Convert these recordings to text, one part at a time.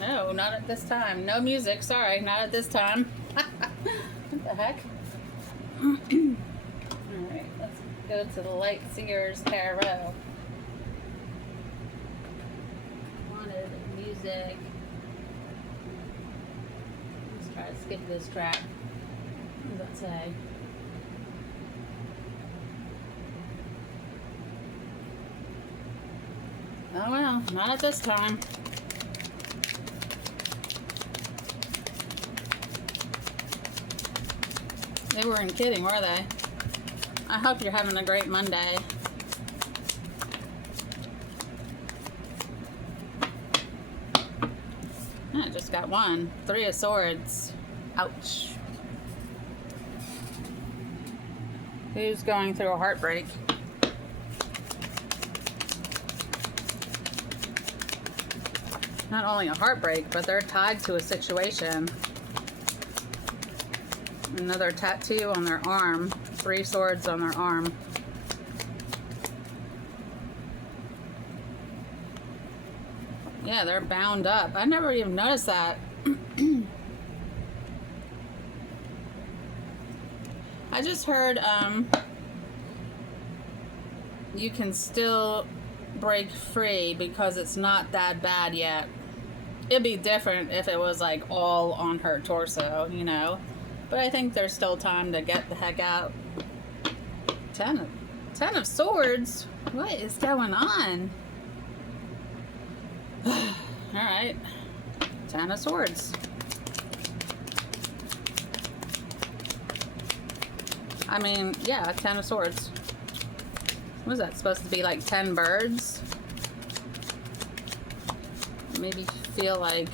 No, not at this time. No music. Sorry, not at this time. What the heck? Alright, let's go to the Light Seers Tarot. Wanted music. Let's try to skip this track. What does that say? Oh well, not at this time. They weren't kidding, were they? I hope you're having a great Monday. I just got one. 3 of Swords. Ouch. Who's going through a heartbreak? Not only a heartbreak, but they're tied to a situation. Another tattoo on their arm. 3 swords on their arm. Yeah, they're bound up. I never even noticed that. I just heard you can still break free because it's not that bad yet. It'd be different if it was like all on her torso, you know. But I think there's still time to get the heck out. 10 of Swords? What is going on? Alright. 10 of Swords. I mean, yeah, 10 of Swords. What is that supposed to be, like 10 birds? Maybe feel like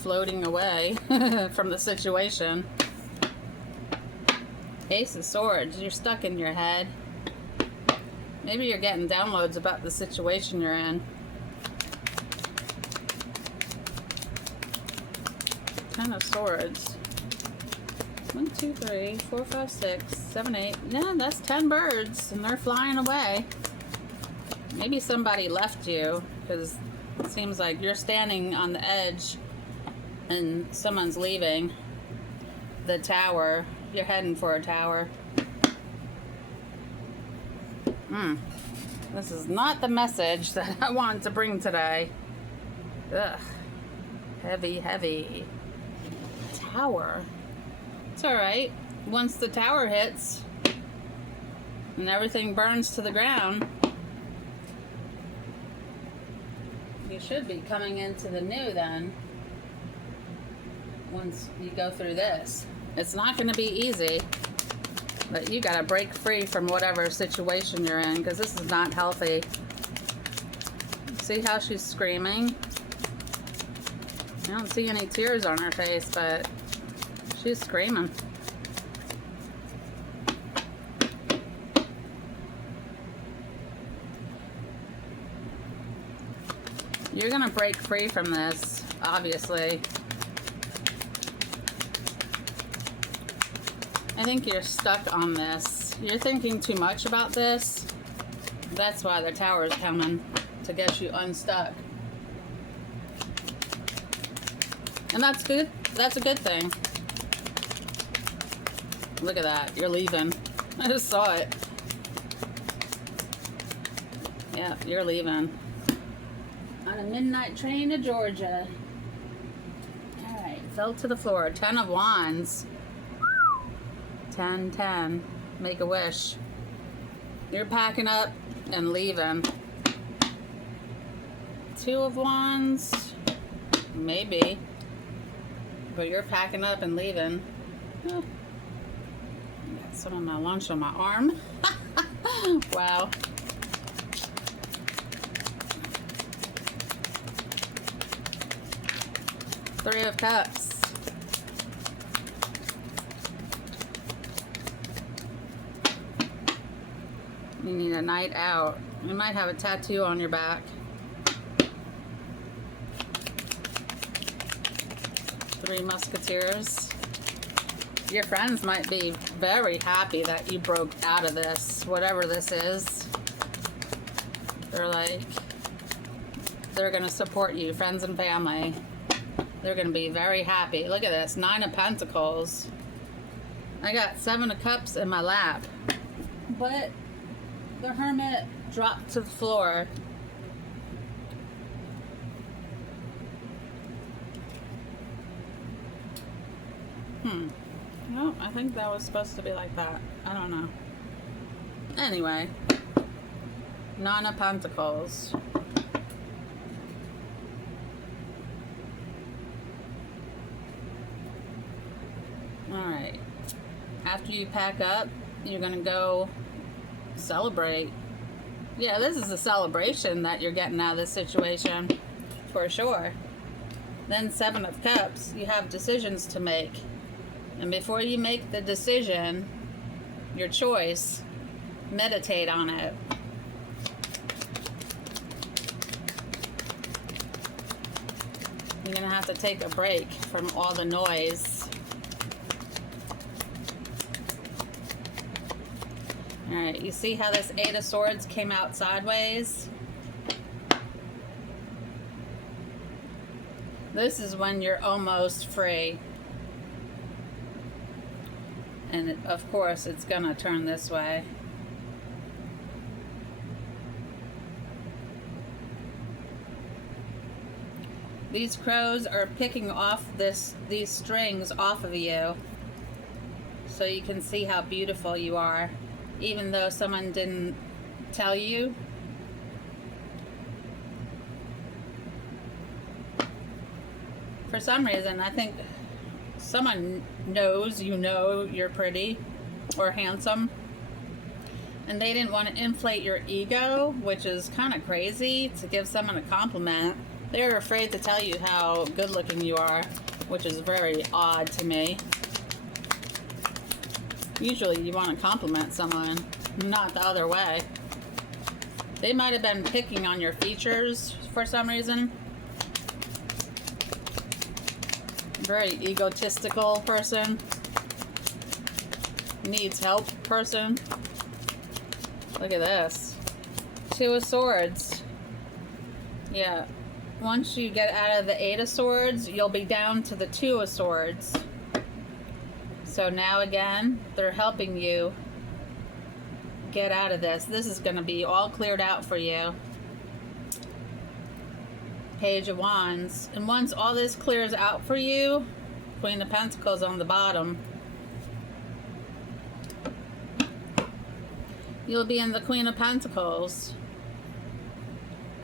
floating away from the situation. Ace of Swords, you're stuck in your head. Maybe you're getting downloads about the situation you're in. 10 of Swords. 1, 2, 3, 4, 5, 6, 7, 8. Yeah, that's 10 birds, and they're flying away. Maybe somebody left you, because it seems like you're standing on the edge, and someone's leaving the tower. You're heading for a tower. This is not the message that I wanted to bring today. Ugh. Heavy, heavy. Tower. It's alright. Once the tower hits and everything burns to the ground, you should be coming into the new then. Once you go through this. It's not going to be easy, but you got to break free from whatever situation you're in, because this is not healthy. See how she's screaming? I don't see any tears on her face, but she's screaming. You're going to break free from this, obviously. I think you're stuck on this. You're thinking too much about this. That's why the tower is coming, to get you unstuck. And that's good. That's a good thing. Look at that. You're leaving. I just saw it. Yeah, you're leaving. On a midnight train to Georgia. Alright, fell to the floor. 10 of Wands. 10, 10. Make a wish. You're packing up and leaving. 2 of Wands. Maybe. But you're packing up and leaving. Oh. Got some of my lunch on my arm. Wow. Three of Cups. You need a night out. You might have a tattoo on your back. 3 Musketeers. Your friends might be very happy that you broke out of this, whatever this is. They're like, they're going to support you, friends and family. They're going to be very happy. Look at this, 9 of Pentacles. I got 7 of Cups in my lap. But the Hermit dropped to the floor. No, I think that was supposed to be like that. I don't know. Anyway. 9 of Pentacles. Alright. After you pack up, you're going to go celebrate. Yeah, this is a celebration that you're getting out of this situation. For sure. Then 7 of Cups. You have decisions to make. And before you make the decision, your choice, meditate on it. You're going to have to take a break from all the noise. Alright, you see how this 8 of Swords came out sideways? This is when you're almost free. And of course, it's going to turn this way. These crows are picking off these strings off of you so you can see how beautiful you are, even though someone didn't tell you. For some reason, I think someone knows you know you're pretty or handsome, and they didn't want to inflate your ego, which is kind of crazy to give someone a compliment. They're afraid to tell you how good looking you are, which is very odd to me. Usually you want to compliment someone, not the other way. They might have been picking on your features for some reason. Very egotistical person. Needs help person. Look at this. 2 of Swords. Yeah. Once you get out of the 8 of Swords, you'll be down to the 2 of Swords. So now again, they're helping you get out of this. This is going to be all cleared out for you. Page of Wands. And once all this clears out for you, Queen of Pentacles on the bottom, you'll be in the Queen of Pentacles.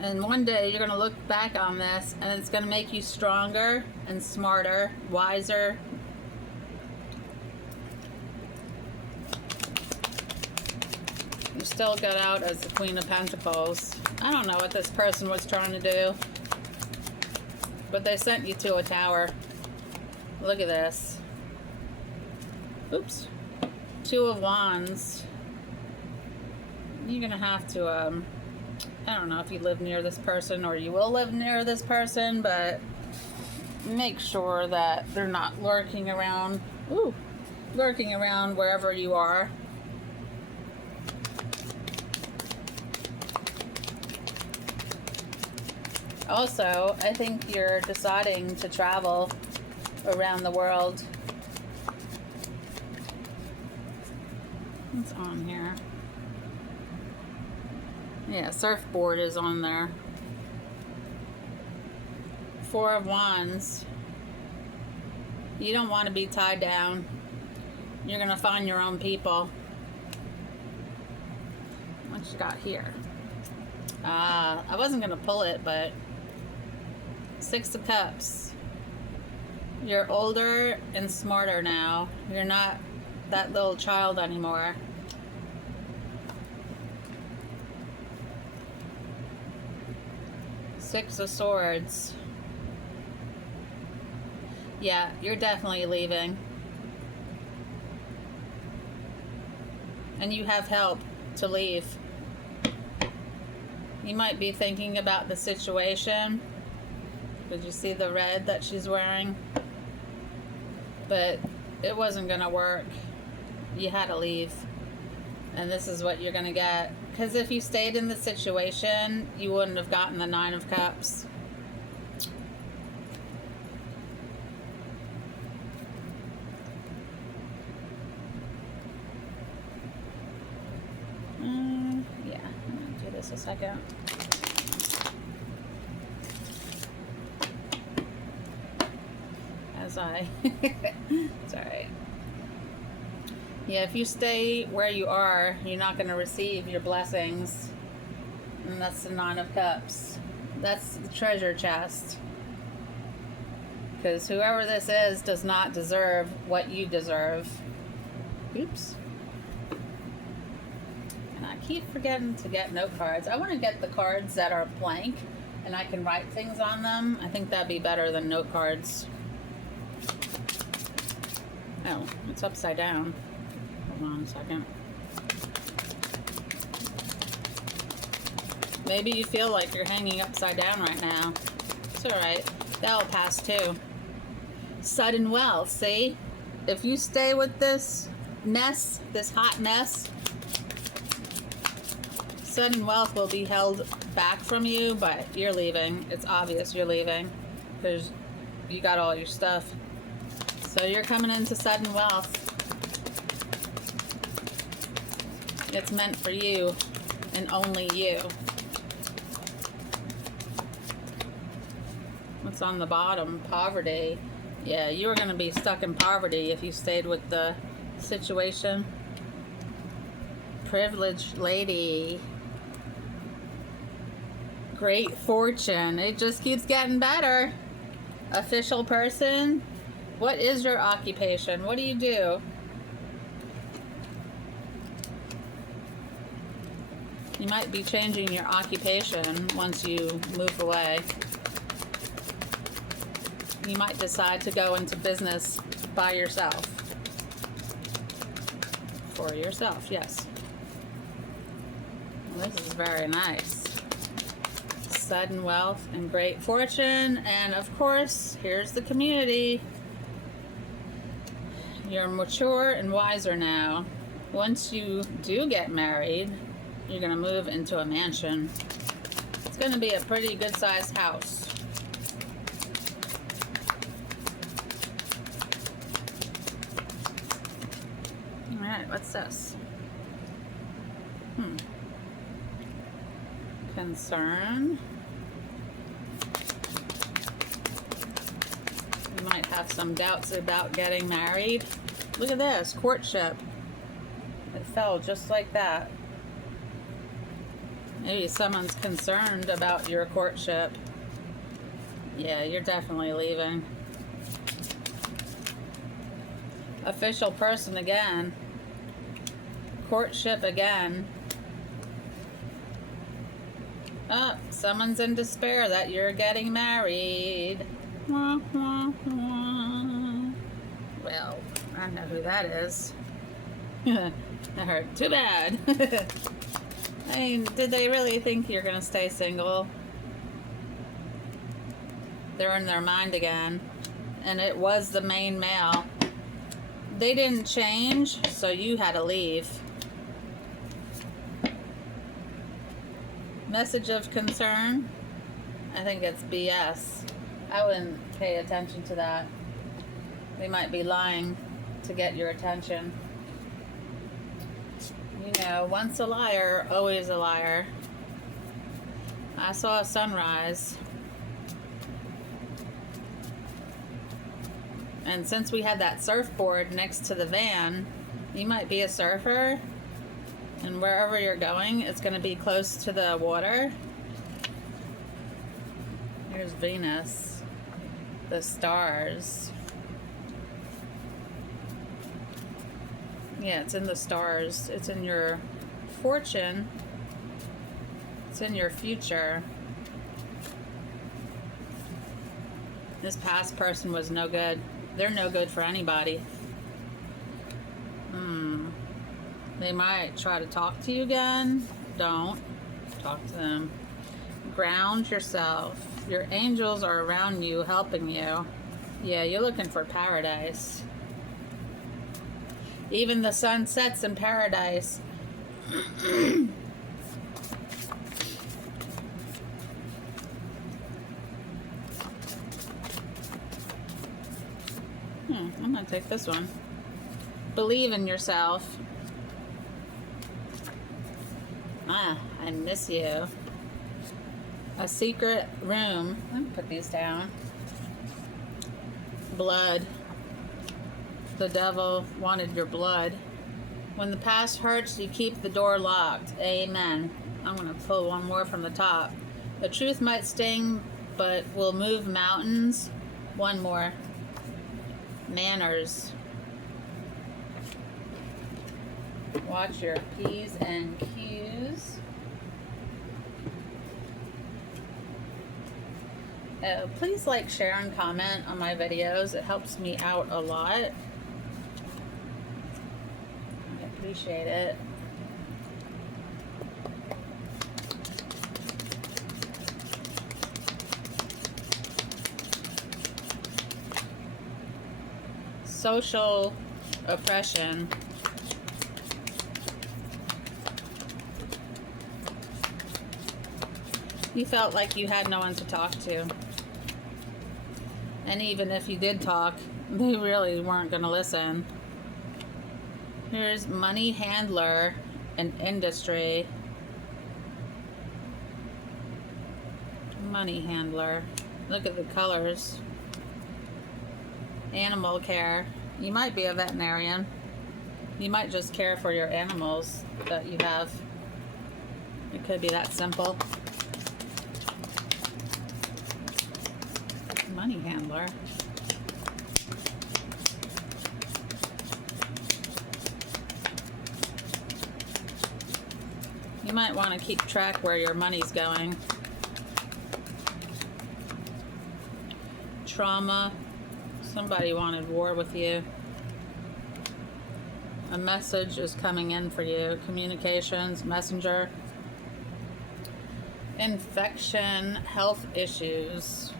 And one day you're going to look back on this and it's going to make you stronger and smarter, wiser. You still got out as the Queen of Pentacles. I don't know what this person was trying to do, but they sent you to a tower. Look at this. Oops. 2 of Wands. You're going to have to, I don't know if you live near this person or you will live near this person, but make sure that they're not lurking around. Ooh, lurking around wherever you are. Also, I think you're deciding to travel around the world. What's on here? Yeah, surfboard is on there. 4 of Wands. You don't want to be tied down. You're going to find your own people. What you got here? I wasn't going to pull it, but 6 of Cups. You're older and smarter now. You're not that little child anymore. Six of Swords. Yeah, you're definitely leaving. And you have help to leave. You might be thinking about the situation. Did you see the red that she's wearing? But it wasn't going to work. You had to leave. And this is what you're going to get. Because if you stayed in the situation, you wouldn't have gotten the 9 of Cups. just a second. As I... It's alright. Yeah, if you stay where you are, you're not going to receive your blessings. And that's the Nine of Cups. That's the treasure chest. Because whoever this is does not deserve what you deserve. Oops. And I keep forgetting to get note cards. I want to get the cards that are blank and I can write things on them. I think that'd be better than note cards. Oh, it's upside down. Hold on a second. Maybe you feel like you're hanging upside down right now. It's alright. That'll pass too. Sudden wealth, see? If you stay with this mess, this hot mess, sudden wealth will be held back from you, but you're leaving. It's obvious you're leaving because you got all your stuff. So you're coming into sudden wealth. It's meant for you and only you. What's on the bottom? Poverty. Yeah, you were going to be stuck in poverty if you stayed with the situation. Privileged lady. Great fortune. It just keeps getting better. Official person. What is your occupation? What do you do? You might be changing your occupation once you move away. You might decide to go into business by yourself. For yourself, yes. Well, this is very nice. Sudden wealth and great fortune. And of course, here's the community. You're mature and wiser now. Once you do get married, you're going to move into a mansion. It's going to be a pretty good sized house. Alright, what's this? Concern. You might have some doubts about getting married. Look at this, courtship. It fell just like that. Maybe someone's concerned about your courtship. Yeah, you're definitely leaving. Official person again. Courtship again. Oh, someone's in despair that you're getting married. Well, I know who that is. That hurt. Too bad. I mean, did they really think you're gonna stay single? They're in their mind again. And it was the main male. They didn't change, so you had to leave. Message of concern? I think it's BS. I wouldn't pay attention to that. They might be lying to get your attention. You know, once a liar, always a liar. I saw a sunrise. And since we had that surfboard next to the van, you might be a surfer. And wherever you're going, it's going to be close to the water. Here's Venus. The stars. Yeah, it's in the stars. It's in your fortune. It's in your future. This past person was no good. They're no good for anybody. They might try to talk to you again. Don't talk to them. Ground yourself. Your angels are around you, helping you. Yeah, you're looking for paradise. Even the sun sets in paradise. I'm gonna take this one. Believe in yourself. I miss you. A secret room. Let me put these down. Blood. The devil wanted your blood. When the past hurts, you keep the door locked. Amen. I'm going to pull one more from the top. The truth might sting, but will move mountains. One more. Manners. Watch your P's and Q's. Please like, share, and comment on my videos. It helps me out a lot. I appreciate it. Social oppression. You felt like you had no one to talk to. And even if you did talk, they really weren't going to listen. Here's money handler and industry. Money handler. Look at the colors. Animal care. You might be a veterinarian. You might just care for your animals that you have. It could be that simple. Money handler. You might want to keep track where your money's going. Trauma. Somebody wanted war with you. A message is coming in for you. Communications, messenger. Infection, health issues.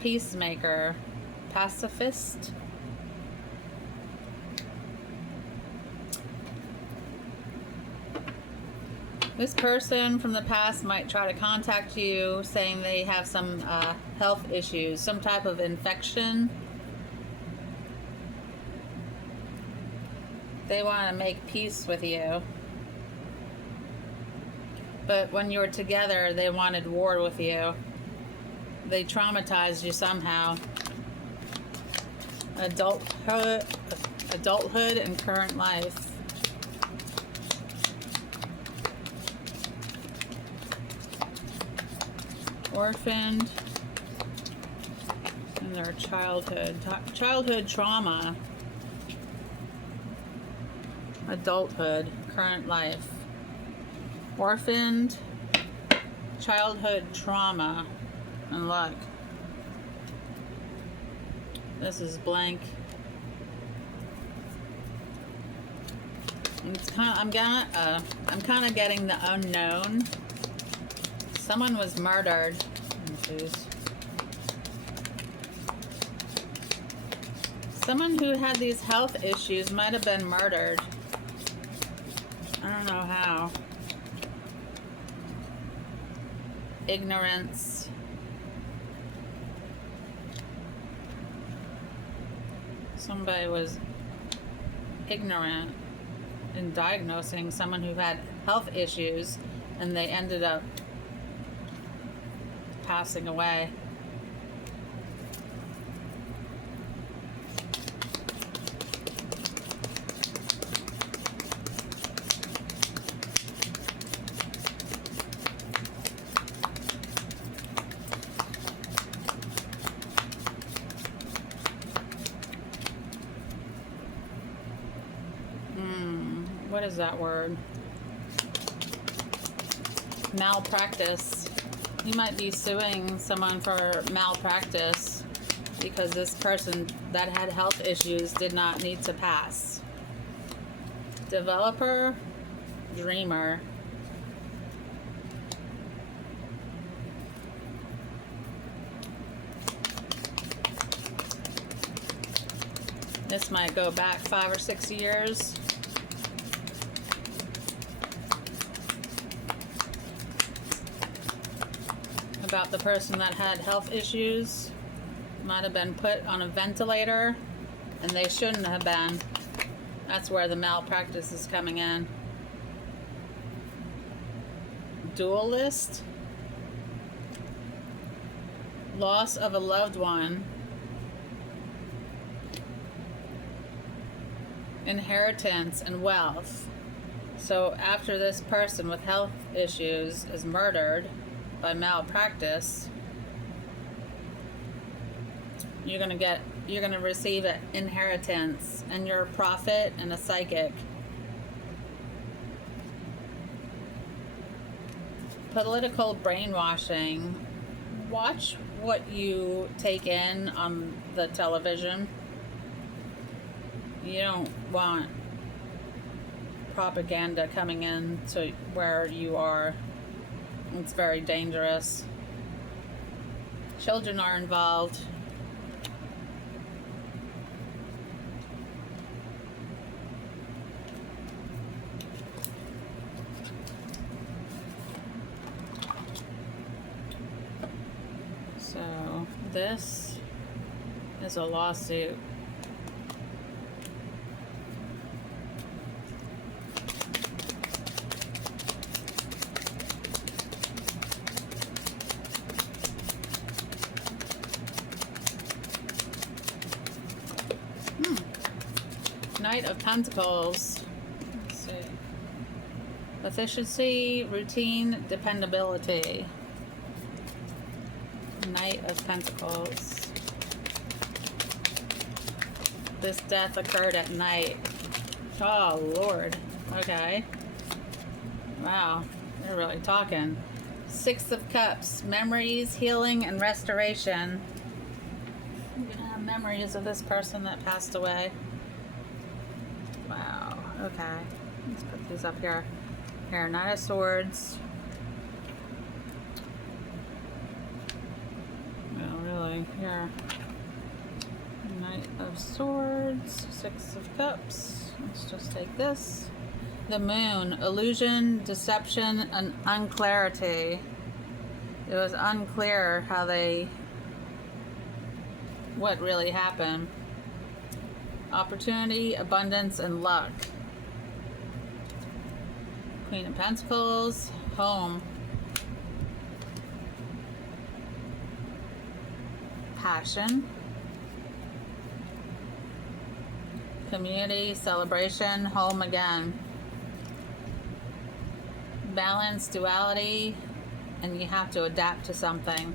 Peacemaker, pacifist. This person from the past might try to contact you saying they have some health issues, some type of infection. They want to make peace with you. But when you were together, they wanted war with you. They traumatized you somehow. Adulthood and current life. Orphaned and their childhood trauma. Adulthood, current life. Orphaned, childhood trauma. And look, this is blank. It's I'm kind of getting the unknown. Someone was murdered. Someone who had these health issues might have been murdered. I don't know how. Ignorance. Somebody was ignorant in diagnosing someone who had health issues, and they ended up passing away. What is that word? Malpractice. You might be suing someone for malpractice because this person that had health issues did not need to pass. Developer, dreamer. This might go back 5 or 6 years. About the person that had health issues. Might have been put on a ventilator and they shouldn't have been. That's where the malpractice is coming in. Dualist. Loss of a loved one. Inheritance and wealth. So after this person with health issues is murdered by malpractice, you're gonna receive an inheritance, and you're a prophet and a psychic. Political brainwashing. Watch what you take in on the television. You don't want propaganda coming in to where you are. It's very dangerous. Children are involved. So this is a lawsuit. Knight of Pentacles. Let's see. Efficiency, routine, dependability. Knight of Pentacles. This death occurred at night. Oh, Lord. Okay. Wow. They're really talking. Six of Cups. Memories, healing, and restoration. You're going to have memories of this person that passed away. Wow. Okay. Let's put these up here. Here, Knight of Swords. Oh, really? Here. Knight of Swords. Six of Cups. Let's just take this. The Moon. Illusion, deception, and unclarity. It was unclear how what really happened. Opportunity, abundance, and luck. Queen of Pentacles, home. Passion. Community, celebration, home again. Balance, duality, and you have to adapt to something.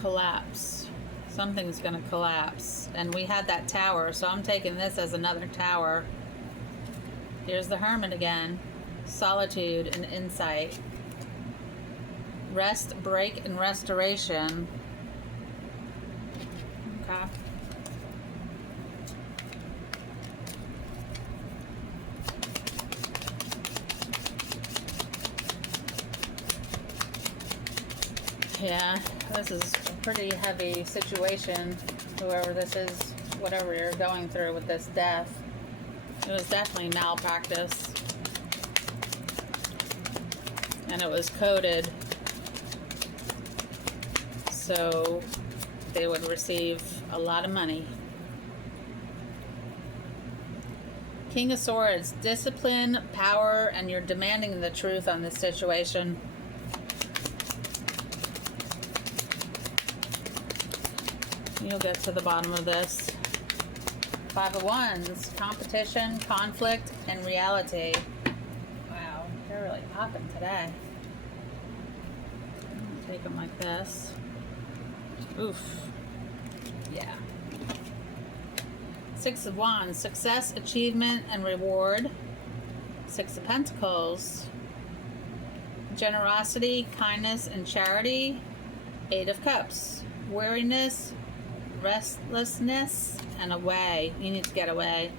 Collapse. Something's going to collapse. And we had that tower, so I'm taking this as another tower. Here's the Hermit again. Solitude and insight. Rest, break, and restoration. Okay. Yeah, this is a pretty heavy situation, whoever this is, whatever you're going through with this death. It was definitely malpractice. And it was coded so they would receive a lot of money. King of Swords, discipline, power, and you're demanding the truth on this situation. You'll get to the bottom of this. Five of Wands, competition, conflict, and reality. Wow, they're really popping today. Take them like this. Oof. Yeah. Six of Wands, success, achievement, and reward. Six of Pentacles, generosity, kindness, and charity. Eight of Cups, weariness, restlessness, and away. You need to get away.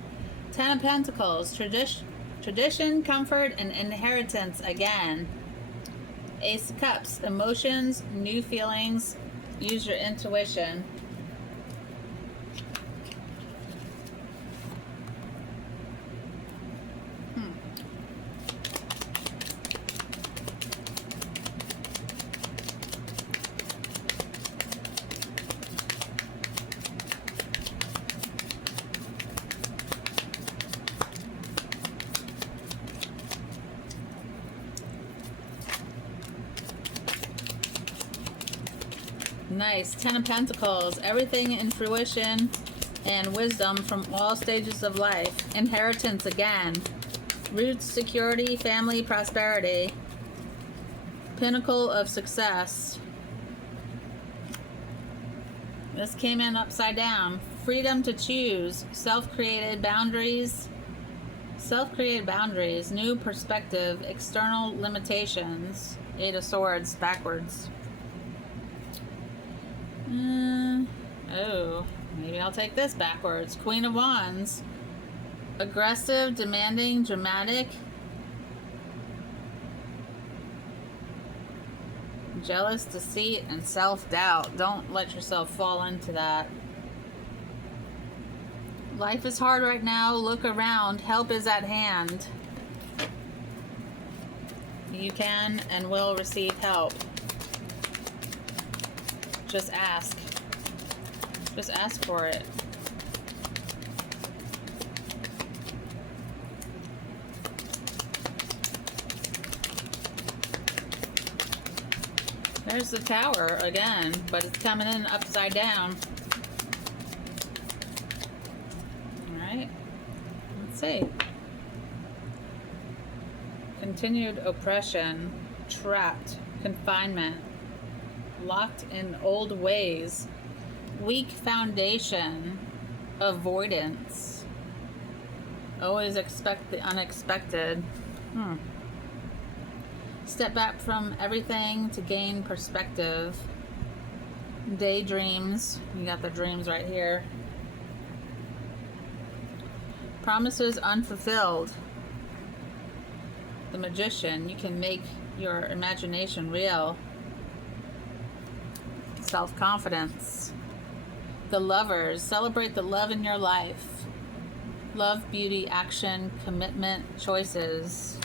Ten of Pentacles, tradition, comfort, and inheritance again. Ace of Cups, emotions, new feelings. Use your intuition. Nice. 10 of Pentacles. Everything in fruition and wisdom from all stages of life. Inheritance again. Roots, security, family, prosperity. Pinnacle of success. This came in upside down. Freedom to choose. Self-created boundaries. Self-created boundaries. New perspective. External limitations. 8 of Swords backwards. Oh, maybe I'll take this backwards. Queen of Wands. Aggressive, demanding, dramatic. Jealous, deceit, and self-doubt. Don't let yourself fall into that. Life is hard right now. Look around. Help is at hand. You can and will receive help. Just ask. Just ask for it. There's the Tower again, but it's coming in upside down. Alright. Let's see. Continued oppression. Trapped. Confinement. Locked in old ways. Weak foundation. Avoidance. Always expect the unexpected. Step back from everything to gain perspective. Daydreams. You got the dreams right here. Promises unfulfilled. The Magician. You can make your imagination real. Self-confidence. The Lovers. Celebrate the love in your life. Love, beauty, action, commitment, choices.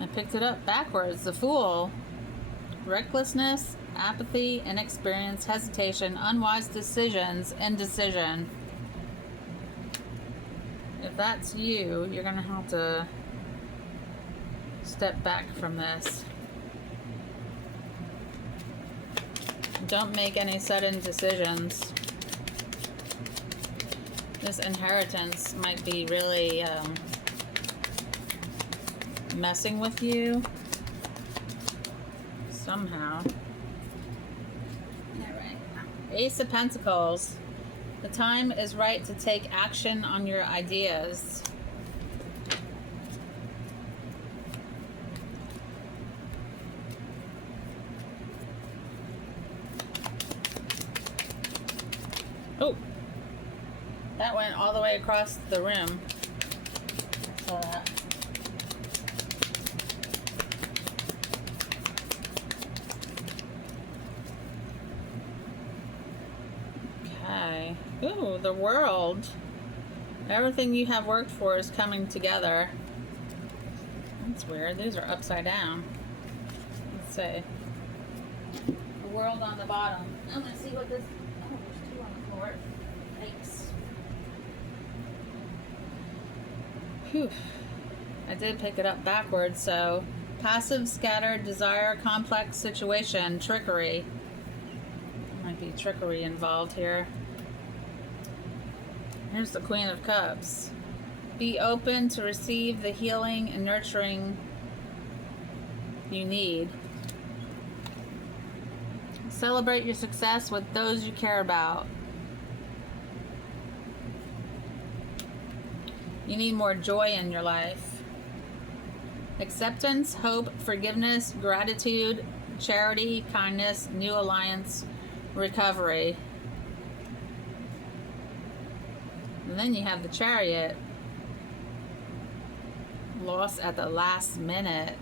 I picked it up backwards. The Fool. Recklessness, apathy, inexperience, hesitation, unwise decisions, indecision. If that's you, you're going to have to step back from this. Don't make any sudden decisions. This inheritance might be really messing with you somehow. Alright. Ace of Pentacles. The time is right to take action on your ideas. Oh, that went all the way across the room. Saw that. Okay. Ooh, the World. Everything you have worked for is coming together. That's weird. These are upside down. Let's see. The World on the bottom. I'm gonna see what this. Oh, there's 2 on the floor. Yikes. Whew. I did pick it up backwards, so passive, scattered, desire, complex situation, trickery. Might be trickery involved here. Here's the Queen of Cups. Be open to receive the healing and nurturing you need. Celebrate your success with those you care about. You need more joy in your life. Acceptance, hope, forgiveness, gratitude, charity, kindness, new alliance, recovery. And then you have the Chariot. Loss at the last minute.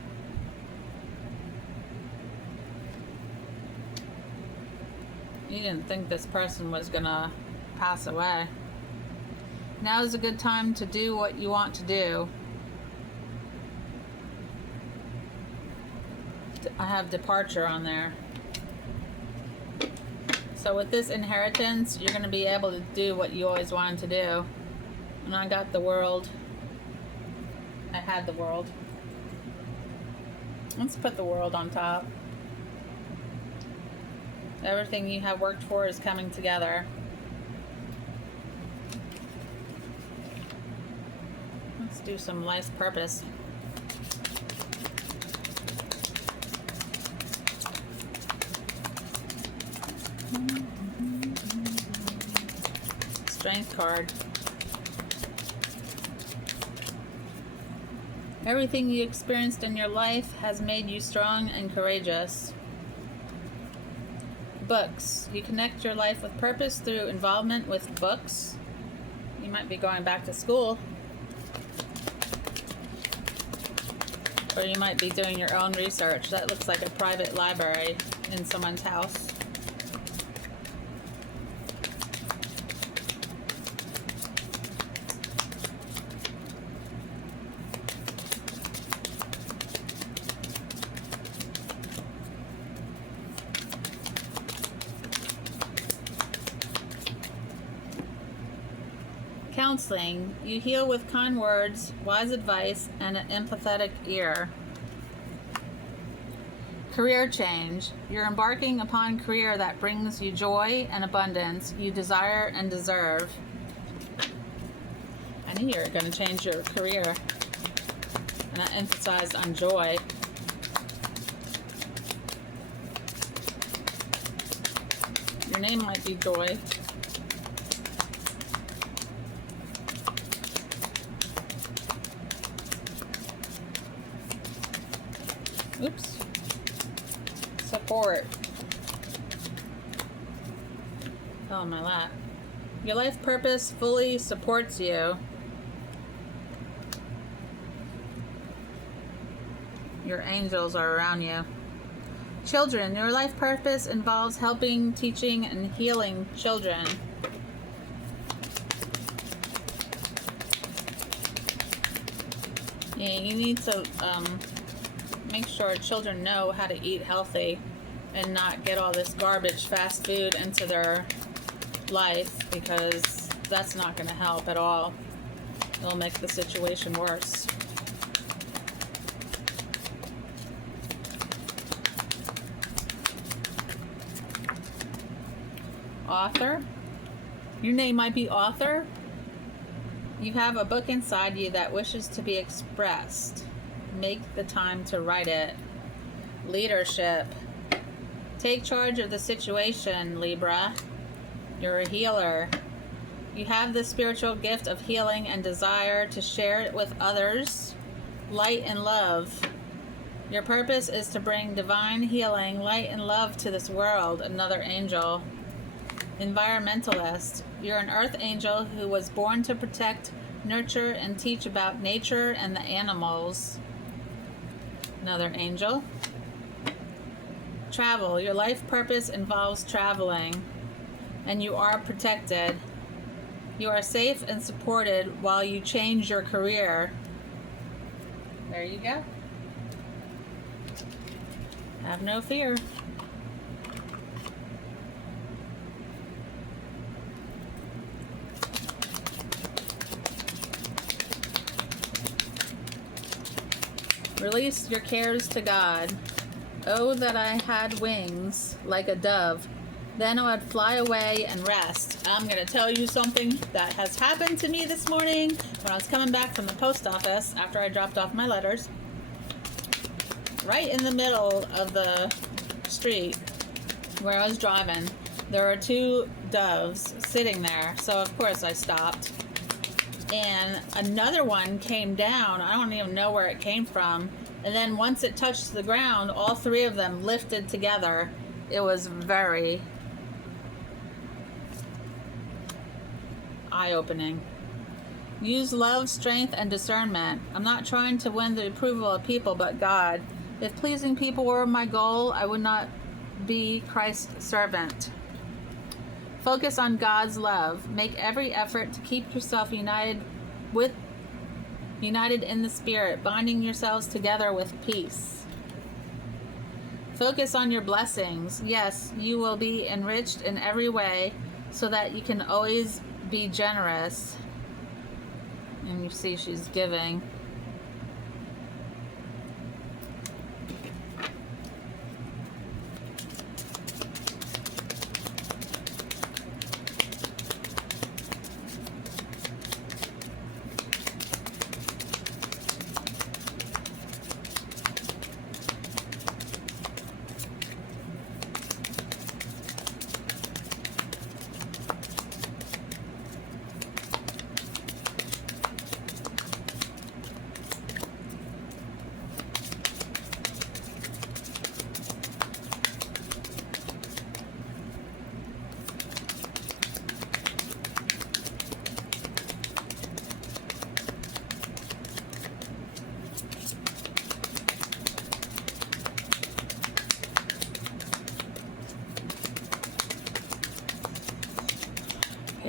You didn't think this person was gonna pass away. Now is a good time to do what you want to do. I have departure on there. So with this inheritance, you're going to be able to do what you always wanted to do. And I got the World. I had the World. Let's put the World on top. Everything you have worked for is coming together. Let's do some life purpose. Strength card. Everything you experienced in your life has made you strong and courageous. Books. You connect your life with purpose through involvement with books. You might be going back to school. Or you might be doing your own research. That looks like a private library in someone's house. Counseling. You heal with kind words, wise advice, and an empathetic ear. Career change. You're embarking upon a career that brings you joy and abundance you desire and deserve. I knew you were going to change your career. And I emphasized on joy. Your name might be Joy. Oops. Support. Oh, my lap. Your life purpose fully supports you. Your angels are around you. Children. Your life purpose involves helping, teaching, and healing children. Yeah, you need to make sure children know how to eat healthy and not get all this garbage fast food into their life, because that's not going to help at all. It'll make the situation worse. Author. Your name might be Author. You have a book inside you that wishes to be expressed. Make the time to write it. Leadership. Take charge of the situation, Libra. You're a healer. You have the spiritual gift of healing and desire to share it with others. Light and love. Your purpose is to bring divine healing, light, and love to this world. Another angel. Environmentalist. You're an earth angel who was born to protect, nurture, and teach about nature and the animals. Another angel. Travel. Your life purpose involves traveling, and you are protected. You are safe and supported while you change your career. There you go. Have no fear. Release your cares to God. Oh, that I had wings like a dove. Then I would fly away and rest. I'm going to tell you something that has happened to me this morning when I was coming back from the post office after I dropped off my letters. Right in the middle of the street where I was driving, there were two doves sitting there. So, of course, I stopped. And another one came down. I don't even know where it came from. And then once it touched the ground, all three of them lifted together. It was very eye-opening. Use love, strength, and discernment. I'm not trying to win the approval of people, but God. If pleasing people were my goal, I would not be Christ's servant. Focus on God's love. Make every effort to keep yourself united in the Spirit, binding yourselves together with peace. Focus on your blessings. Yes, you will be enriched in every way so that you can always be generous. And you see she's giving.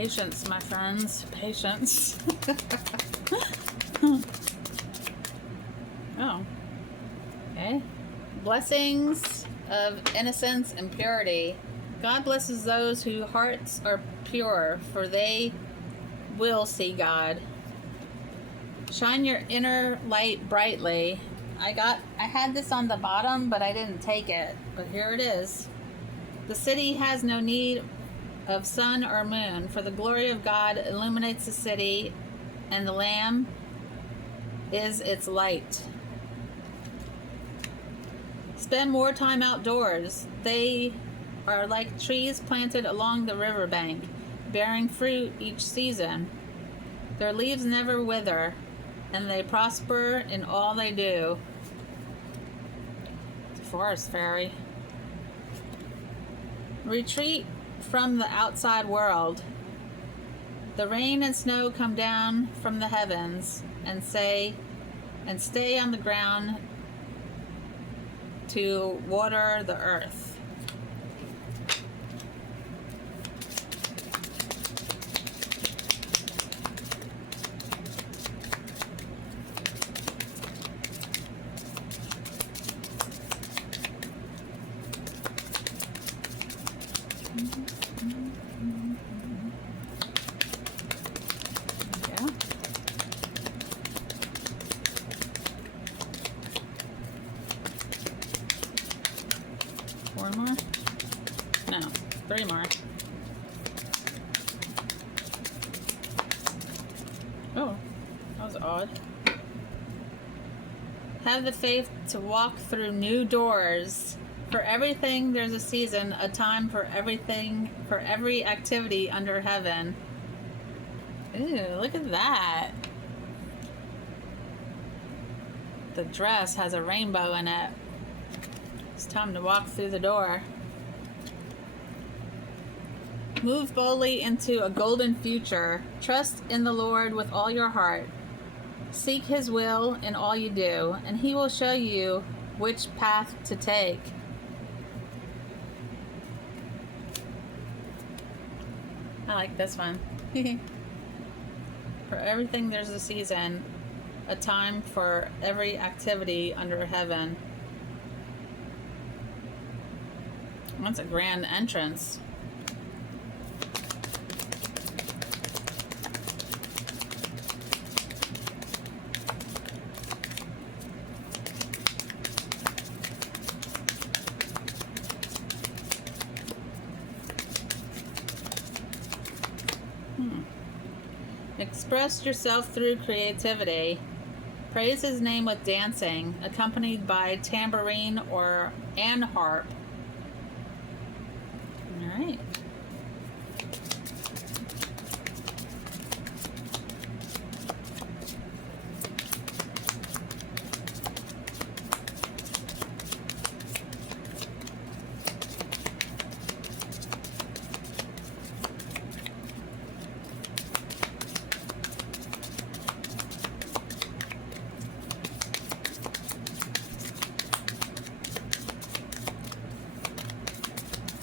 Patience, my friends. Patience. Oh. Okay. Blessings of innocence and purity. God blesses those whose hearts are pure, for they will see God. Shine your inner light brightly. I had this on the bottom, but I didn't take it. But here it is. The city has no need of sun or moon, for the glory of God illuminates the city, and the Lamb is its light. Spend more time outdoors. They are like trees planted along the riverbank, bearing fruit each season. Their leaves never wither, and they prosper in all they do. It's a forest fairy. Retreat from the outside world. The rain and snow come down from the heavens and stay on the ground to water the earth. Four more? No, three more. Oh, that was odd. Have the faith to walk through new doors. For everything there's a season, a time for everything, for every activity under heaven. Ooh, look at that. The dress has a rainbow in it. It's time to walk through the door. Move boldly into a golden future. Trust in the Lord with all your heart. Seek His will in all you do, and He will show you which path to take. I like this one. For everything there's a season, a time for every activity under heaven. That's a grand entrance. Express yourself through creativity. Praise His name with dancing, accompanied by tambourine and harp. All right.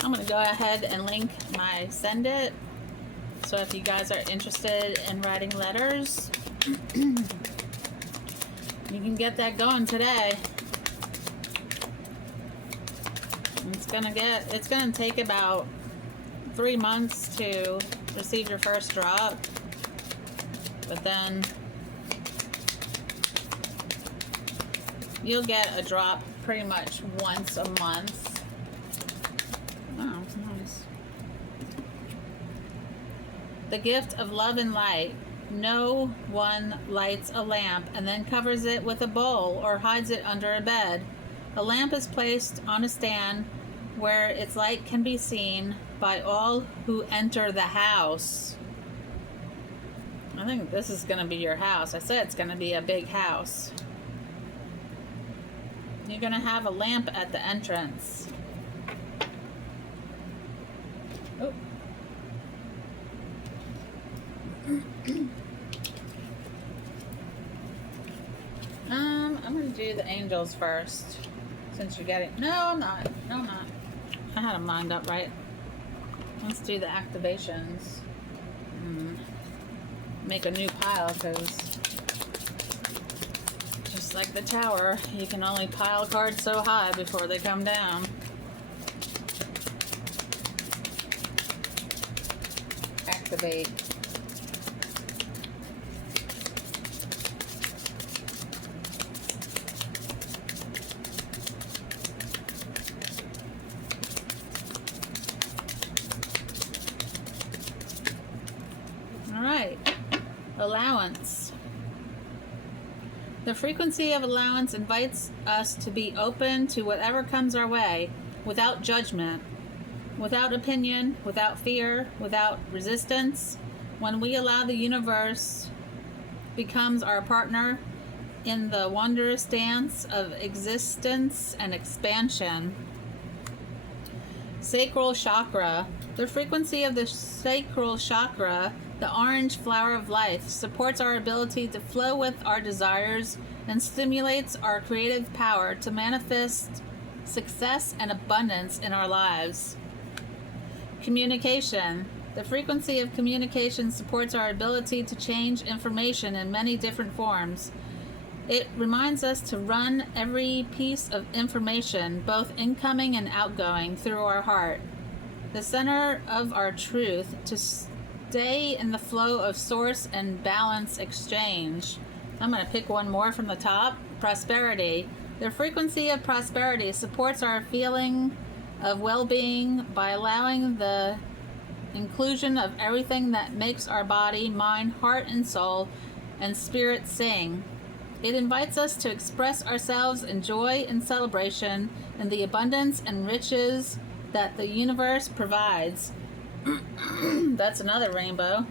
I'm going to go ahead and link my Send It. So if you guys are interested in writing letters, you can get that going today. It's gonna take about 3 months to receive your first drop, but then you'll get a drop pretty much once a month. Oh, nice. The gift of love and light. No one lights a lamp and then covers it with a bowl or hides it under a bed. A lamp is placed on a stand where its light can be seen by all who enter the house. I think this is going to be your house. I said it's going to be a big house. You're going to have a lamp at the entrance. Oh. I'm going to do the angels first. Since you're getting... No, I'm not. No, I'm not. I had them lined up right. Let's do the activations. and make a new pile, because just like the tower, you can only pile cards so high before they come down. Activate. All right, allowance. The frequency of allowance invites us to be open to whatever comes our way, without judgment, without opinion, without fear, without resistance. When we allow the universe becomes our partner in the wondrous dance of existence and expansion. Sacral chakra. The frequency of the sacral chakra, the orange flower of life, supports our ability to flow with our desires and stimulates our creative power to manifest success and abundance in our lives. Communication. The frequency of communication supports our ability to change information in many different forms. It reminds us to run every piece of information, both incoming and outgoing, through our heart, the center of our truth, to stay in the flow of source and balance exchange. I'm going to pick one more from the top. Prosperity. The frequency of prosperity supports our feeling of well-being by allowing the inclusion of everything that makes our body, mind, heart, and soul and spirit sing. It invites us to express ourselves in joy and celebration and the abundance and riches that the universe provides. That's another rainbow.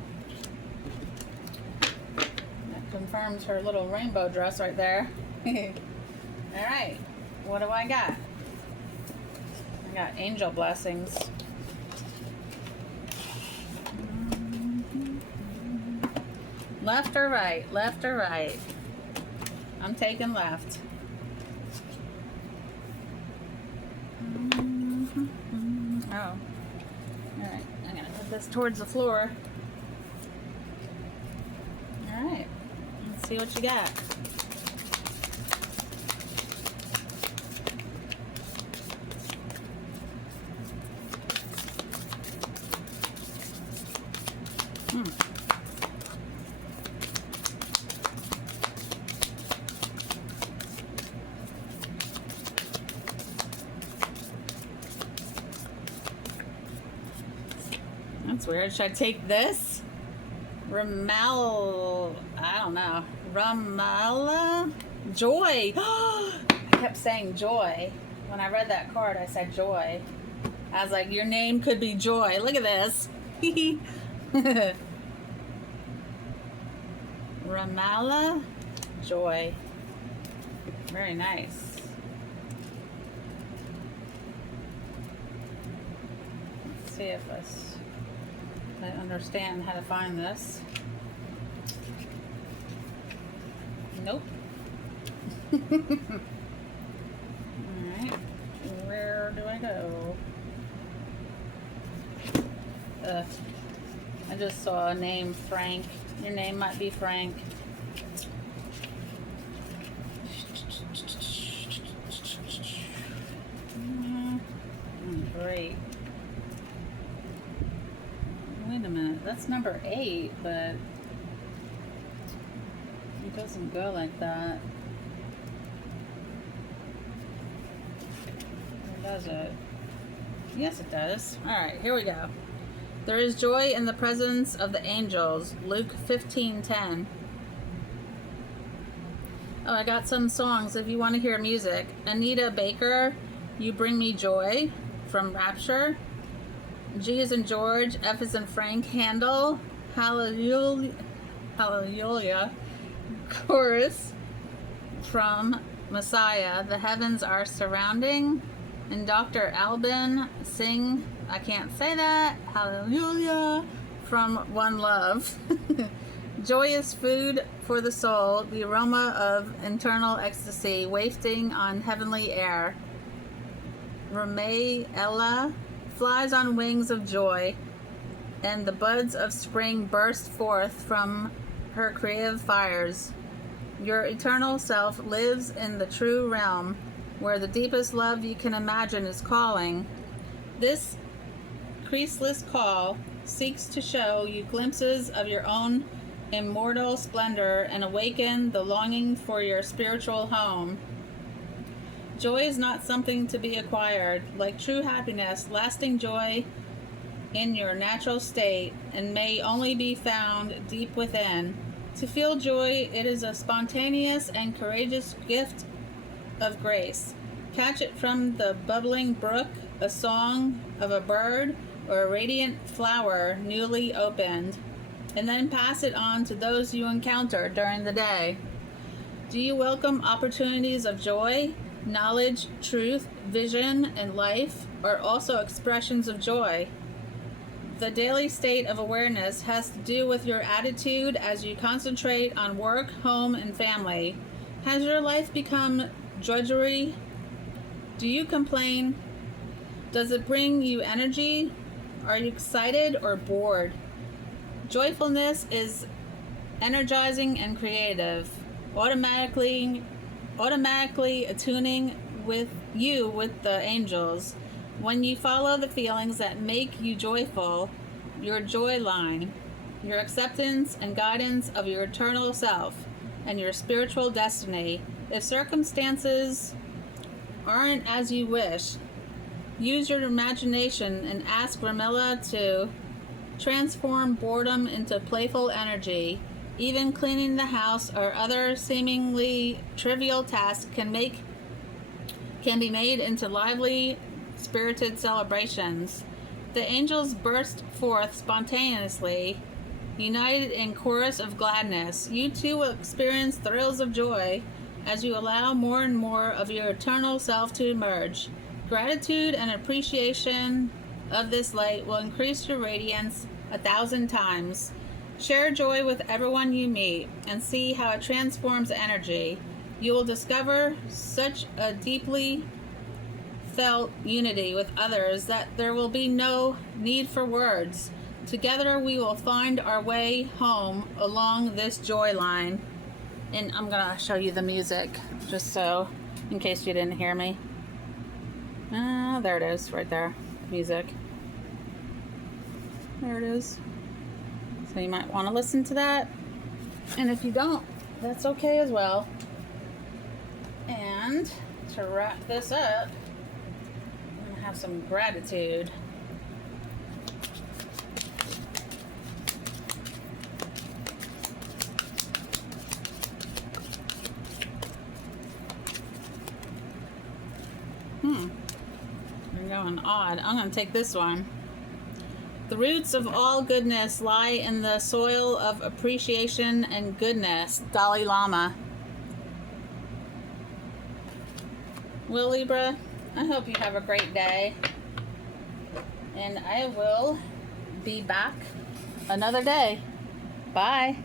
That confirms her little rainbow dress right there. All right, what do I got? I got angel blessings. Left or right? Left or right? I'm taking left. Oh. Alright, I'm gonna put this towards the floor. Alright, let's see what you got. That's weird. Should I take this? I don't know. Ramala? Joy. I kept saying joy. When I read that card, I said joy. I was like, your name could be Joy. Look at this. Ramala? Joy. Very nice. Let's see if I understand how to find this. Nope. Alright. Where do I go? I just saw a name, Frank. Your name might be Frank. Great. Wait a minute, that's number 8, but it doesn't go like that. Or does it? Yes, it does. Alright, here we go. There is joy in the presence of the angels. Luke 15:10. Oh, I got some songs if you want to hear music. Anita Baker, You Bring Me Joy, from Rapture. G is in George, F is in Frank, Handel, Hallelujah, Hallelujah, chorus from Messiah, The Heavens Are Surrounding, and Dr. Albin, Sing, I can't say that, Hallelujah, from One Love. Joy is food for the soul, the aroma of internal ecstasy, wafting on heavenly air. Ramay Ella, Flies on Wings of Joy. and the buds of spring burst forth from her creative fires. Your eternal self lives in the true realm, where the deepest love you can imagine is calling. This ceaseless call seeks to show you glimpses of your own immortal splendor and awaken the longing for your spiritual home. Joy is not something to be acquired. Like true happiness, lasting joy in your natural state and may only be found deep within. To feel joy, it is a spontaneous and courageous gift of grace. Catch it from the bubbling brook, a song of a bird, or a radiant flower newly opened, and then pass it on to those you encounter during the day. Do you welcome opportunities of joy? Knowledge, truth, vision, and life are also expressions of joy. The daily state of awareness has to do with your attitude as you concentrate on work, home, and family. Has your life become drudgery? Do you complain? Does it bring you energy? Are you excited or bored? Joyfulness is energizing and creative, automatically attuning with the angels. When you follow the feelings that make you joyful, your joy line, your acceptance and guidance of your eternal self and your spiritual destiny. If circumstances aren't as you wish, use your imagination and ask Ramilla to transform boredom into playful energy. Even cleaning the house or other seemingly trivial tasks can be made into lively, spirited celebrations. The angels burst forth spontaneously, united in chorus of gladness. You too will experience thrills of joy as you allow more and more of your eternal self to emerge. Gratitude and appreciation of this light will increase your radiance 1,000 times. Share joy with everyone you meet and see how it transforms energy. You will discover such a deeply felt unity with others that there will be no need for words. Together we will find our way home along this joy line. And I'm gonna show you the music just so in case you didn't hear me. There it is right there. Music. There it is. So you might want to listen to that. And if you don't, that's okay as well. And to wrap this up, I'm going to have some gratitude. You're going odd. I'm going to take this one. The roots of all goodness lie in the soil of appreciation and goodness. Dalai Lama. Well, Libra, I hope you have a great day. And I will be back another day. Bye.